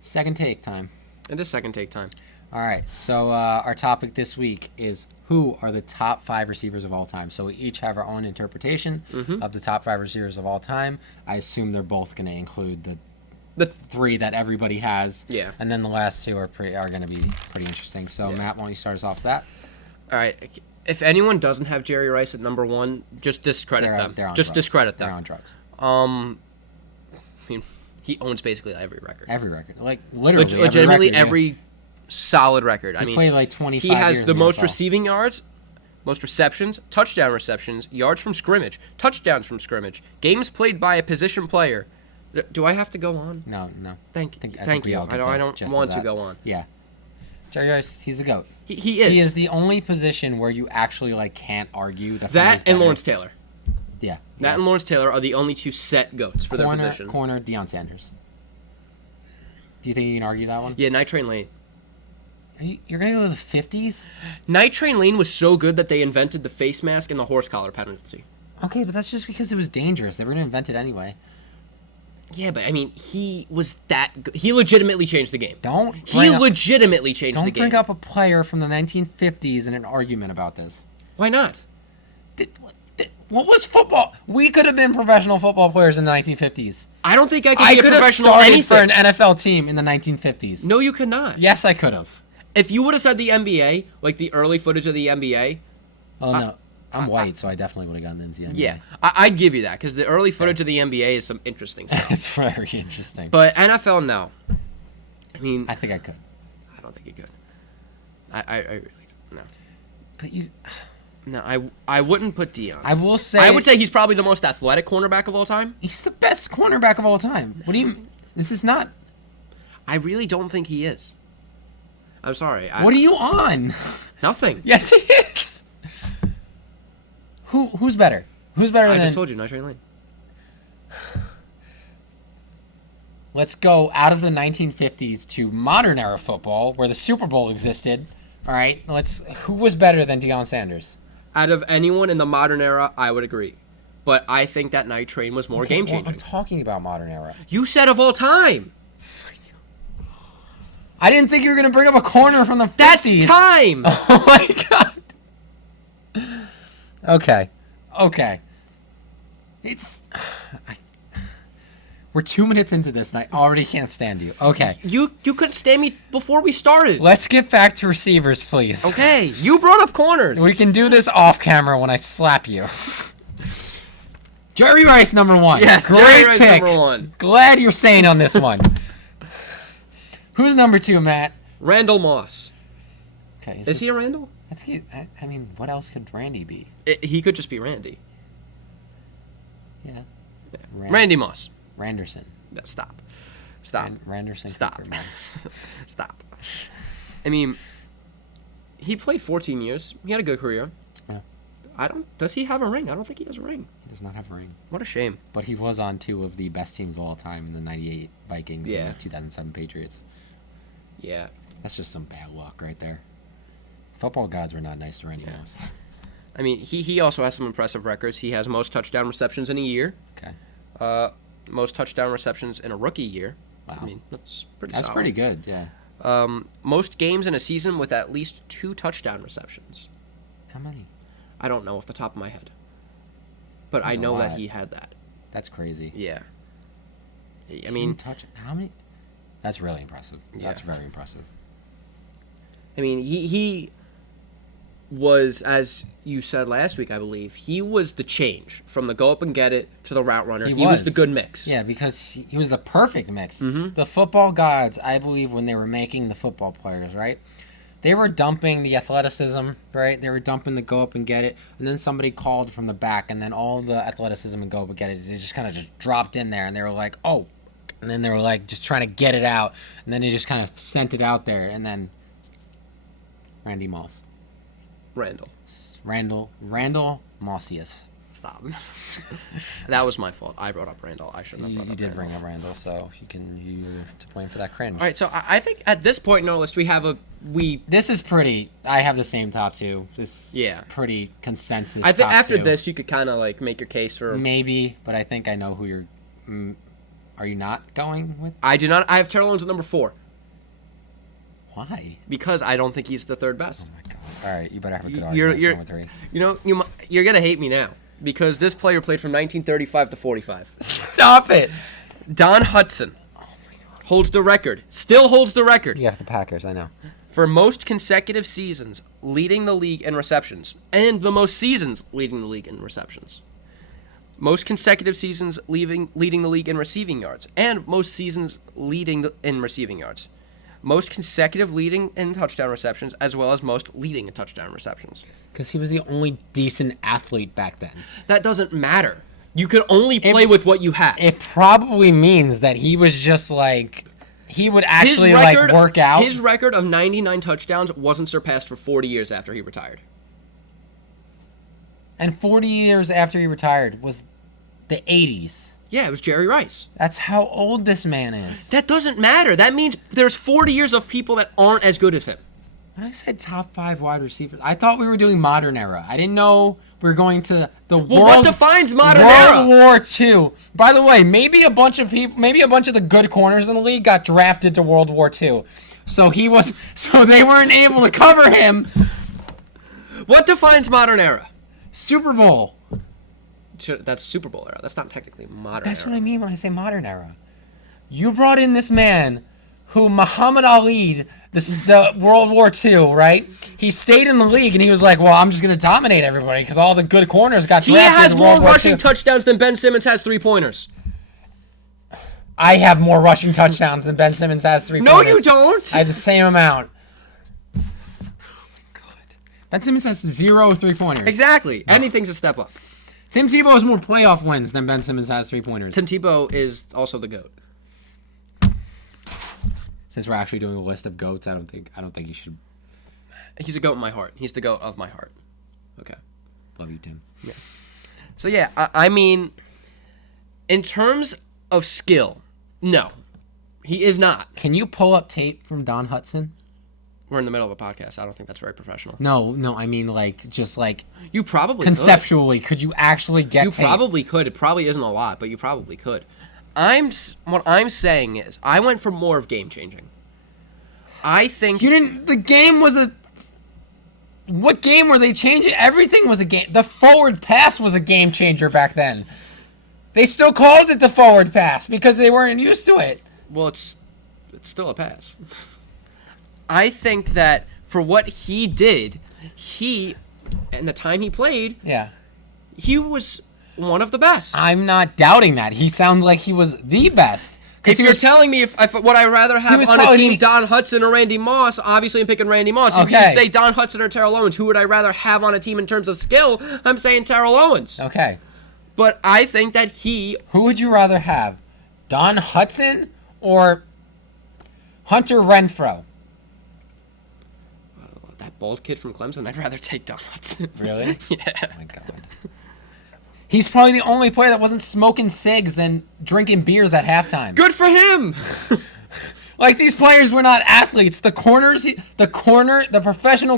Second take time. It is second take time. All right, so our topic this week is who are the top 5 receivers of all time. So we each have our own interpretation of the top 5 receivers of all time. I assume they're both going to include the 3 that everybody has. Yeah. And then the last 2 are going to be pretty interesting. So, Yeah. Matt, why don't you start us off with that? All right. If anyone doesn't have Jerry Rice at number 1, just discredit them. They're on just drugs. discredit them. They're on drugs. I mean, he owns basically every record. Every record. Like, literally legitimately every record, solid record. He played like 25 he years has the in most NFL. receiving yards, most receptions, touchdown receptions, yards from scrimmage, touchdowns from scrimmage, games played by a position player. Do I have to go on? No. Thank think we you. all get I the don't gist want of to that. go on. Yeah. Jerry Rice, he's the GOAT. He is. He is the only position where you actually can't argue that That and better. Lawrence Taylor. Yeah. That and Lawrence Taylor are the only 2 set goats for their position. Corner, Deion Sanders. Do you think you can argue that one? Yeah, Night Train Lane. You're going to go to the 50s? Night Train Lane was so good that they invented the face mask and the horse collar penalty. Okay, but that's just because it was dangerous. They were going to invent it anyway. Yeah, but I mean, he was that good. He legitimately changed the game. Legitimately changed the game. Don't bring up a player from the 1950s in an argument about this. Why not? What was football? We could have been professional football players in the 1950s. I don't think I could be a have professional started anything. for an NFL team in the 1950s. No, you could not. Yes, I could have. If you would have said the NBA, like the early footage of the NBA. Oh, no. I'm white, so I definitely would have gotten into the NBA. Yeah, I'd give you that because the early footage of the NBA is some interesting stuff. It's very interesting. But NFL, no. I mean, I think I could. I don't think you could. I really don't. No. But you... No, I wouldn't put Deion. I will say... I would say he's probably the most athletic cornerback of all time. He's the best cornerback of all time. What do you... This is not... I really don't think he is. I'm sorry. What are you on? Nothing. Yes, he is. Who's better? Who's better than... I just told you, Night Train Lane. Let's go out of the 1950s to modern era football, where the Super Bowl existed. All right, who was better than Deion Sanders? Out of anyone in the modern era, I would agree. But I think that Night Train was more game-changing. Well, I'm talking about modern era. You said of all time. I didn't think you were going to bring up a corner from the 50s. That's time. Oh, my God. Okay. We're 2 minutes into this, and I already can't stand you. Okay. You couldn't stand me before we started. Let's get back to receivers, please. Okay. You brought up corners. We can do this off camera when I slap you. Jerry Rice, number 1. Yes, Great Jerry Rice, pick. number 1. Glad you're sane on this one. Who's number 2, Matt? Randall Moss. Okay. Is he a Randall? I think. I mean, what else could Randy be? He could just be Randy. Yeah. Randy Moss. Randerson. No, stop. Randerson. Stop. Stop. I mean, he played 14 years. He had a good career. Yeah. Does he have a ring? I don't think he has a ring. He does not have a ring. What a shame. But he was on 2 of the best teams of all time in the 98 Vikings and the 2007 Patriots. Yeah. That's just some bad luck right there. Football gods were not nice to Randy Moss. I mean, he also has some impressive records. He has most touchdown receptions in a year. Okay. Most touchdown receptions in a rookie year. Wow. I mean, that's pretty That's solid. pretty good, yeah. Most games in a season with at least 2 touchdown receptions. How many? I don't know off the top of my head. But I know that he had that. That's crazy. Yeah. I mean... How many? That's really impressive. Yeah. That's very impressive. I mean, he was, as you said last week, I believe, he was the change from the go up and get it to the route runner. He was the good mix. Yeah, because he was the perfect mix. Mm-hmm. The football gods, I believe, when they were making the football players, right? They were dumping the athleticism, right? They were dumping the go up and get it, and then somebody called from the back, and then all the athleticism and go up and get it, it just kind of just dropped in there, and they were like, oh. And then they were like just trying to get it out, and then they just kind of sent it out there, and then Randy Moss. Randall Randall Mossius. Stop. That was my fault. I brought up Randall. I shouldn't have brought up You did Randall. bring up Randall, so you're to blame for that cringe. All right, so I think at this point in our list, we have This is pretty. I have the same top two. Yeah. Pretty consensus. I think top after two. this, you could kind of like make your case for. Maybe, but I think I know who you're. Are you not going with? I do not. I have Terrell Owens at number 4 Why? because I don't think he's the third best. Oh my god! All right, you better have a good You're- argument. you're- For number 3. You know, you're gonna hate me now because this player played from 1935 to 45. Stop it! Don Hutson holds the record. Still holds the record You have the Packers. I know. for most consecutive seasons leading the league in receptions and the most seasons leading the league in receptions. Most consecutive seasons leading the league in receiving yards and most seasons leading in receiving yards. Most consecutive leading in touchdown receptions as well as most leading in touchdown receptions. Because he was the only decent athlete back then. That doesn't matter. You could only play with what you had. It probably means that he was just like he would actually like work out. His record of 99 touchdowns wasn't surpassed for 40 years after he retired. And 40 years after he retired was the 80s. Yeah, it was Jerry Rice. That's how old this man is. That doesn't matter. That means there's 40 years of people that aren't as good as him. When I said top 5 wide receivers, I thought we were doing modern era. I didn't know we were going to the Well, what defines modern era? World War II. By the way, maybe a bunch of the good corners in the league got drafted to World War II. So they weren't able to cover him. What defines modern era? Super Bowl. That's Super Bowl era. That's not technically modern That's era. what I mean when I say modern era. You brought in this man who Muhammad Ali, the World War II, right? He stayed in the league and he was like, well, I'm just going to dominate everybody because all the good corners got He drafted has in more World War rushing II. touchdowns than Ben Simmons has 3-pointers. I have more rushing touchdowns than Ben Simmons has 3 No, pointers. you don't. I have the same amount. Oh my God. Ben Simmons has 0 3-pointers. Exactly. Anything's a step up. Tim Tebow has more playoff wins than Ben Simmons has 3-pointers. Tim Tebow is also the GOAT. Since we're actually doing a list of goats, I don't think you should. He's a GOAT in my heart. He's the GOAT of my heart. Okay. Love you, Tim. Yeah. So yeah, I mean, in terms of skill, no, he is not. Can you pull up tape from Don Hutson? We're in the middle of a podcast. I don't think that's very professional. No, I mean just You probably conceptually, could you actually get You tape? probably could. It probably isn't a lot, but you probably could. What I'm saying is, I went for more of game changing. I think You didn't. The game was a. What game were they changing? Everything was a game. The forward pass was a game changer back then. They still called it the forward pass because they weren't used to it. Well, it's still a pass. I think that for what he did, and the time he played, Yeah. he was one of the best. I'm not doubting that. He sounds like he was the best. If you're telling me if would I rather have was on a probably team the- Don Hutson or Randy Moss, obviously I'm picking Randy Moss. If you Okay. say Don Hutson or Terrell Owens, who would I rather have on a team in terms of skill? I'm saying Terrell Owens. Okay. But I think that he Who would you rather have? Don Hutson or Hunter Renfrow? that bald kid from Clemson, I'd rather take Don Hutson. Really? Yeah. Oh my God. He's probably the only player that wasn't smoking cigs and drinking beers at halftime. Good for him. Like, these players were not athletes. The professional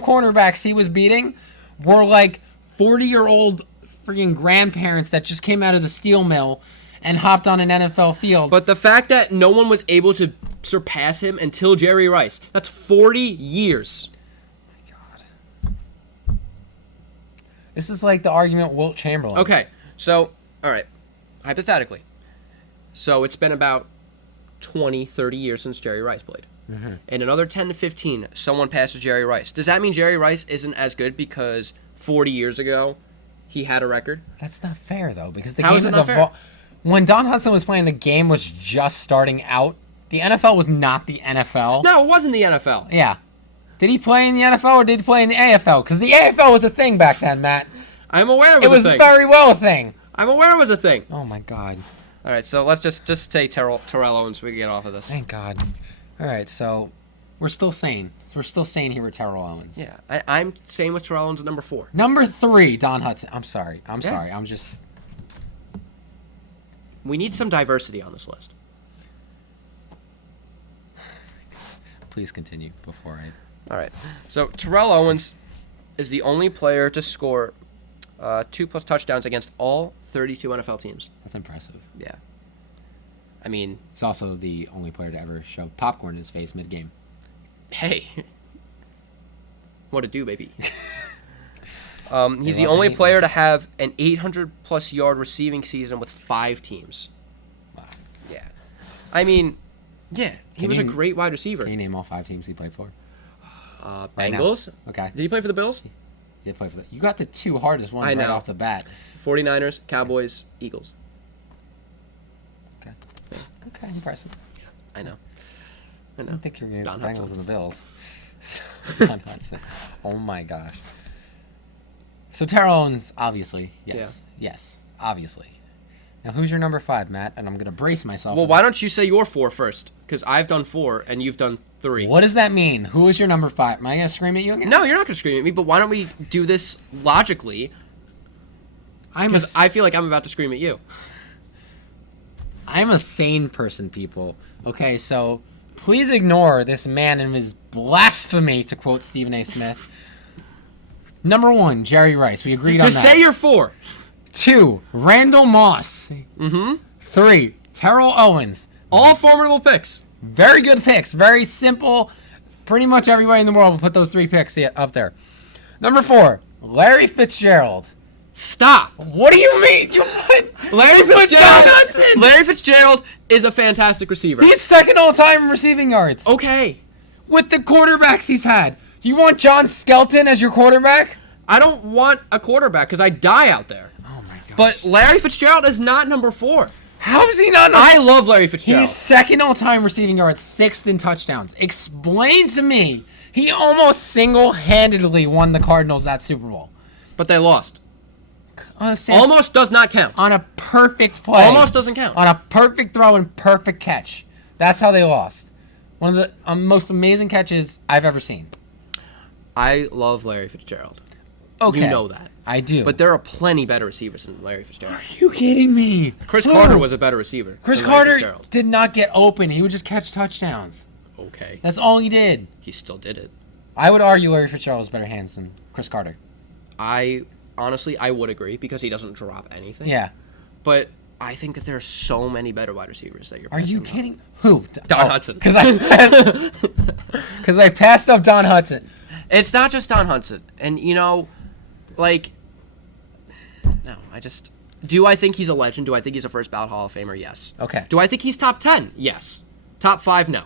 cornerbacks he was beating were like 40-year-old freaking grandparents that just came out of the steel mill and hopped on an NFL field. But the fact that no one was able to surpass him until Jerry Rice, that's 40 years. This is like the argument with Wilt Chamberlain. Okay, so, all right, hypothetically. So it's been about 20, 30 years since Jerry Rice played. Mm-hmm. In another 10 to 15, someone passes Jerry Rice. Does that mean Jerry Rice isn't as good because 40 years ago he had a record? That's not fair, though, because the How game is it was not fair? When Don Hutson was playing, the game was just starting out. The NFL was not the NFL. No, it wasn't the NFL. Yeah. Did he play in the NFL or did he play in the AFL? Because the AFL was a thing back then, Matt. I'm aware It was a thing. very well a thing. I'm aware it was a thing. Oh, my God. All right, so let's just say Terrell Owens so we can get off of this. Thank God. All right, so we're still sane. we're still saying here with Terrell Owens. Yeah, I'm saying with Terrell Owens at number 4. Number 3, Don Hutson. I'm sorry. I'm just... We need some diversity on this list. Please continue before I... All right. So Terrell Owens is the only player to score 2+ touchdowns against all 32 NFL teams. That's impressive. Yeah. I mean... He's also the only player to ever shove popcorn in his face mid-game. Hey. What to do, baby? He's the only player to have an 800+ yard receiving season with 5 teams. Wow. Yeah. I mean, yeah, he was a great wide receiver. Can you name all 5 teams he played for? Right Bengals. Now. Okay. Did he play for the Bills? He did play for the... You got the 2 hardest ones right off the bat. 49ers, Cowboys, Eagles. Okay. Okay, impressive. Yeah, I know. I don't think you're going to get the Bengals and the Bills. Don Hutson. Oh, my gosh. So, Terrell Owens, obviously. Yes. Yeah. Yes, obviously. Now, who's your number 5, Matt? And I'm going to brace myself. Well, why don't you say your 4 first? Because I've done 4 and you've done 3. What does that mean? Who is your number 5? Am I going to scream at you again? No, you're not going to scream at me, but why don't we do this logically? Because I feel like I'm about to scream at you. I'm a sane person, people. Okay, so please ignore this man and his blasphemy, to quote Stephen A. Smith. Number 1, Jerry Rice. We agreed on that. Just say your 4. 2, Randall Moss. 3, Terrell Owens. All formidable picks. Very good picks. Very simple. Pretty much everybody in the world will put those 3 picks up there. Number 4, Larry Fitzgerald. Stop. What do you mean? You put Larry Fitzgerald. Larry Fitzgerald is a fantastic receiver. He's second all-time receiving yards. Okay. With the quarterbacks he's had. Do you want John Skelton as your quarterback? I don't want a quarterback because I die out there. Oh, my gosh. But Larry Fitzgerald is not number 4. How is he not? I love Larry Fitzgerald. He's second all-time receiving yards, 6th in touchdowns. Explain to me. He almost single-handedly won the Cardinals that Super Bowl. But they lost. Almost does not count. On a perfect play. Almost doesn't count. On a perfect throw and perfect catch. That's how they lost. One of the most amazing catches I've ever seen. I love Larry Fitzgerald. Okay. You know that. I do. But there are plenty better receivers than Larry Fitzgerald. Are you kidding me? Chris Carter was a better receiver. Chris Carter did not get open. He would just catch touchdowns. Okay. That's all he did. He still did it. I would argue Larry Fitzgerald has better hands than Chris Carter. Honestly, I would agree because he doesn't drop anything. Yeah. But I think that there are so many better wide receivers that you're Are you passing kidding? up. Who? Don Hutson. Because I passed up Don Hutson. It's not just Don Hutson. And, no, do I think he's a legend? Do I think he's a first ballot Hall of Famer? Yes. Okay. Do I think he's top 10? Yes. Top 5? No.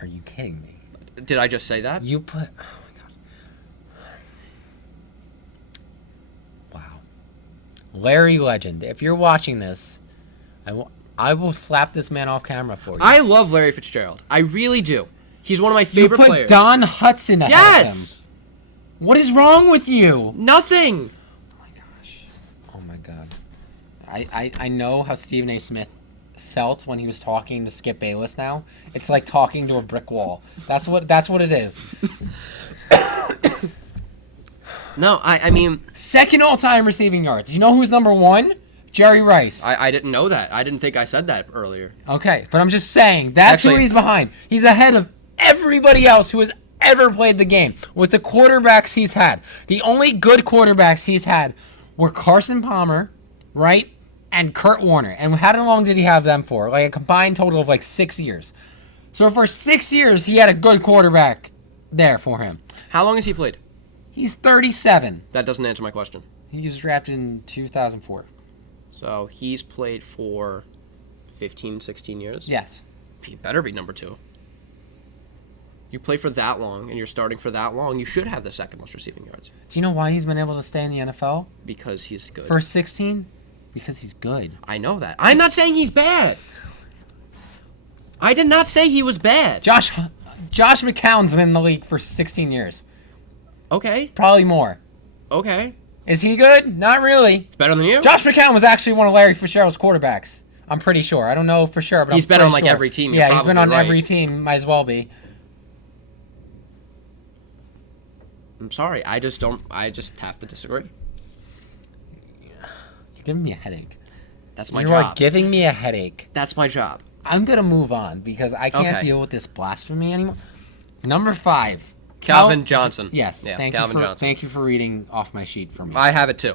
Are you kidding me? Did I just say that? You put... Oh, my God. Wow. Larry Legend, if you're watching this, I will slap this man off camera for you. I love Larry Fitzgerald. I really do. He's one of my favorite players. You put Don Hutson ahead of him. What is wrong with you? Nothing. Oh, my gosh. Oh, my God. I know how Stephen A. Smith felt when he was talking to Skip Bayless now. It's like talking to a brick wall. That's what it is. No, I mean... Second all-time receiving yards. You know who's number 1? Jerry Rice. I didn't know that. I didn't think I said that earlier. Okay, but I'm just saying, that's who he's behind. He's ahead of everybody else who has ever played the game with the quarterbacks he's had. The only good quarterbacks he's had were Carson Palmer, right, and Kurt Warner. And how long did he have them for? Like a combined total of 6 years. So for 6 years, he had a good quarterback there for him. How long has he played? He's 37. That doesn't answer my question. He was drafted in 2004. So he's played for 15, 16 years? Yes. He better be number 2. You play for that long, and you're starting for that long, you should have the second most receiving yards. Do you know why he's been able to stay in the NFL? Because he's good. For 16? Because he's good. I know that. I'm not saying he's bad. I did not say he was bad. Josh McCown's been in the league for 16 years. Okay. Probably more. Okay. Is he good? Not really. He's better than you? Josh McCown was actually one of Larry Fitzgerald's quarterbacks. I'm pretty sure. I don't know for sure, but he's I'm been on sure. every team. Yeah, he's been on every team. Might as well be. I'm sorry. I just have to disagree. You're giving me a headache. That's my You job. are giving me a headache. That's my job. I'm going to move on because I can't Okay. deal with this blasphemy anymore. Number 5. Calvin Johnson. Yes. Yeah, thank Calvin you for, Johnson. Thank you for reading off my sheet for me. I have it too.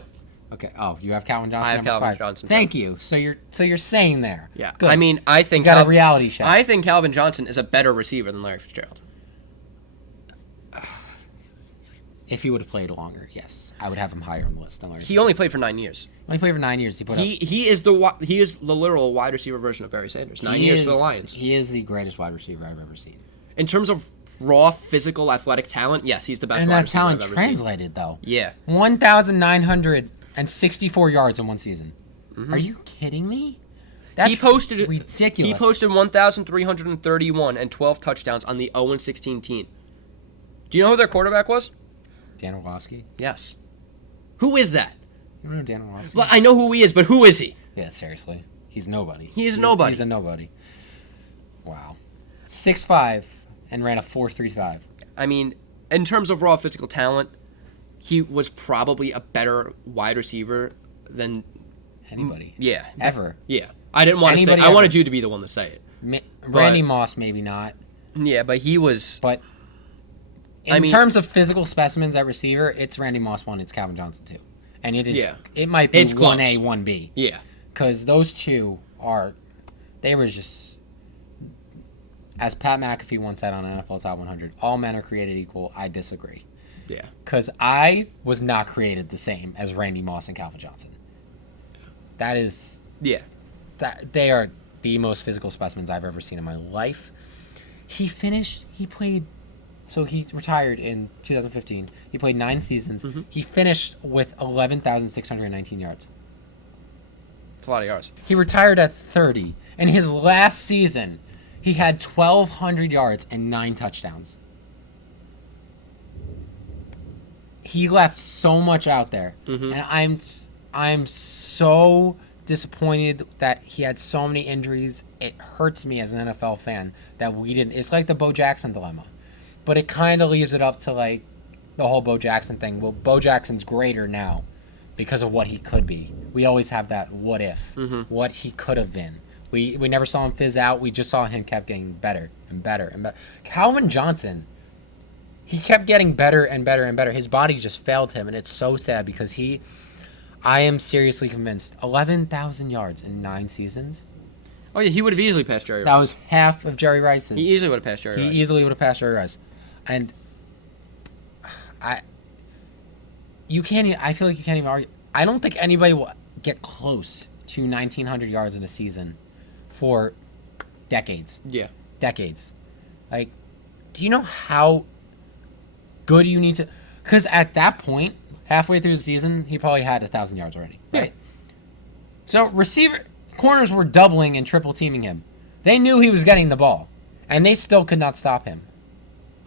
Okay. Oh, you have Calvin Johnson. I have number Calvin 5. Johnson, too. Thank you. So you're saying there. Yeah. Good. I mean, I think You got a reality show. I think Calvin Johnson is a better receiver than Larry Fitzgerald. If he would have played longer, yes, I would have him higher on the list than Larry. He only played for 9 years. When he played for 9 years, he put up. He is the literal wide receiver version of Barry Sanders. 9 years for the Lions. He is the greatest wide receiver I've ever seen. In terms of raw physical athletic talent, yes, he's the best And wide that receiver talent I've ever translated, though. seen. Yeah. 1,964 yards in one season. Are you kidding me? That's He posted ridiculous. He posted 1,331 and 12 touchdowns on the 0-16 team. Do you know who their quarterback was? Dan Orlovsky. Yes. Who is that? You don't know Dan Orlovsky? Well, I know who he is, but who is he? Yeah, seriously. He's nobody. He is nobody. He's a nobody. Wow. 6'5" and ran a 4.35. I mean, in terms of raw physical talent, he was probably a better wide receiver than Anybody. yeah, Ever. yeah. I didn't want to say. Anybody I ever. wanted you to be the one to say it. Randy Moss, maybe not. Yeah, but he was. But in terms of physical specimens at receiver, it's Randy Moss 1, it's Calvin Johnson 2. And it is. Yeah. It might be It's close. 1A, 1B. Yeah. Because those two they were just, as Pat McAfee once said on NFL Top 100, all men are created equal. I disagree. Yeah. Because I was not created the same as Randy Moss and Calvin Johnson. That is, Yeah. they are the most physical specimens I've ever seen in my life. He retired in 2015. He played 9 seasons. Mm-hmm. He finished with 11,619 yards. It's a lot of yards. He retired at 30. In his last season, he had 1,200 yards and 9 touchdowns. He left so much out there. Mm-hmm. And I'm so disappointed that he had so many injuries. It hurts me as an NFL fan that we didn't. It's like the Bo Jackson dilemma. But it kind of leaves it up to, like, the whole Bo Jackson thing. Well, Bo Jackson's greater now because of what he could be. We always have that what if, what he could have been. We never saw him fizz out. We just saw him kept getting better and better and better. Calvin Johnson, he kept getting better and better and better. His body just failed him, and it's so sad because I am seriously convinced, 11,000 yards in 9 seasons. Oh yeah, he would have easily passed Jerry Rice. That was half of Jerry Rice's. He easily would have passed Jerry Rice. He easily would have passed Jerry Rice. And I feel like you can't even argue. I don't think anybody will get close to 1,900 yards in a season for decades. Yeah. Decades. Like, do you know how good you need to... Because at that point, halfway through the season, he probably had 1,000 yards already, right? Yeah. So corners were doubling and triple teaming him. They knew he was getting the ball, and they still could not stop him.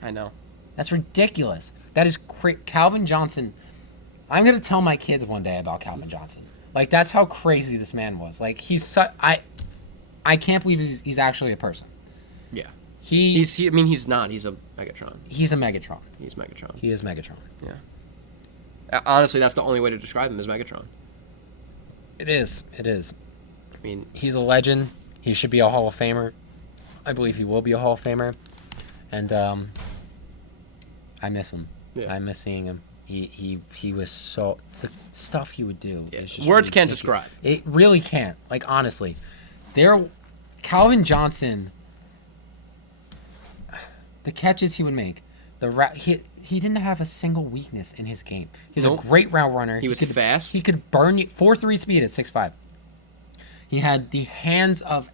I know. That's ridiculous. That is Calvin Johnson. I'm going to tell my kids one day about Calvin Johnson. Like, that's how crazy this man was. Like, I can't believe he's actually a person. Yeah. He's he's not. He's a Megatron. He's a Megatron. He's Megatron. He is Megatron. Yeah. Honestly, that's the only way to describe him as Megatron. It is. It is. I mean, He's a legend. He should be a Hall of Famer. I believe he will be a Hall of Famer. And I miss him. Yeah. I miss seeing him. He was so... The stuff he would do. yeah, Is just words can't ridiculous. describe. It really can't. Like, honestly. Calvin Johnson... The catches he would make. He didn't have a single weakness in his game. He was Nope. a great route runner. He was fast. He could burn you. 4.3 speed at 6'5". He had the hands up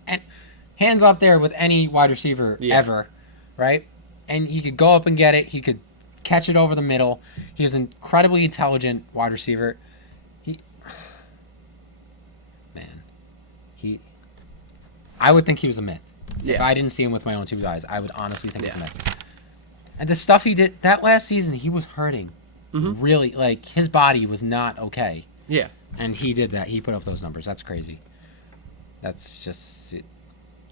there with any wide receiver ever, right? And he could go up and get it. He could catch it over the middle. He was an incredibly intelligent wide receiver. I would think he was a myth. Yeah. If I didn't see him with my own 2 eyes, I would honestly think he's a myth. And the stuff he did that last season, he was hurting. Mm-hmm. Really, like, his body was not okay. Yeah. And he did that. He put up those numbers. That's crazy. That's just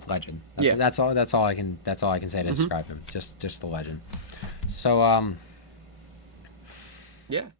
legend. That's all I can say to describe him. Just a legend. So Yeah.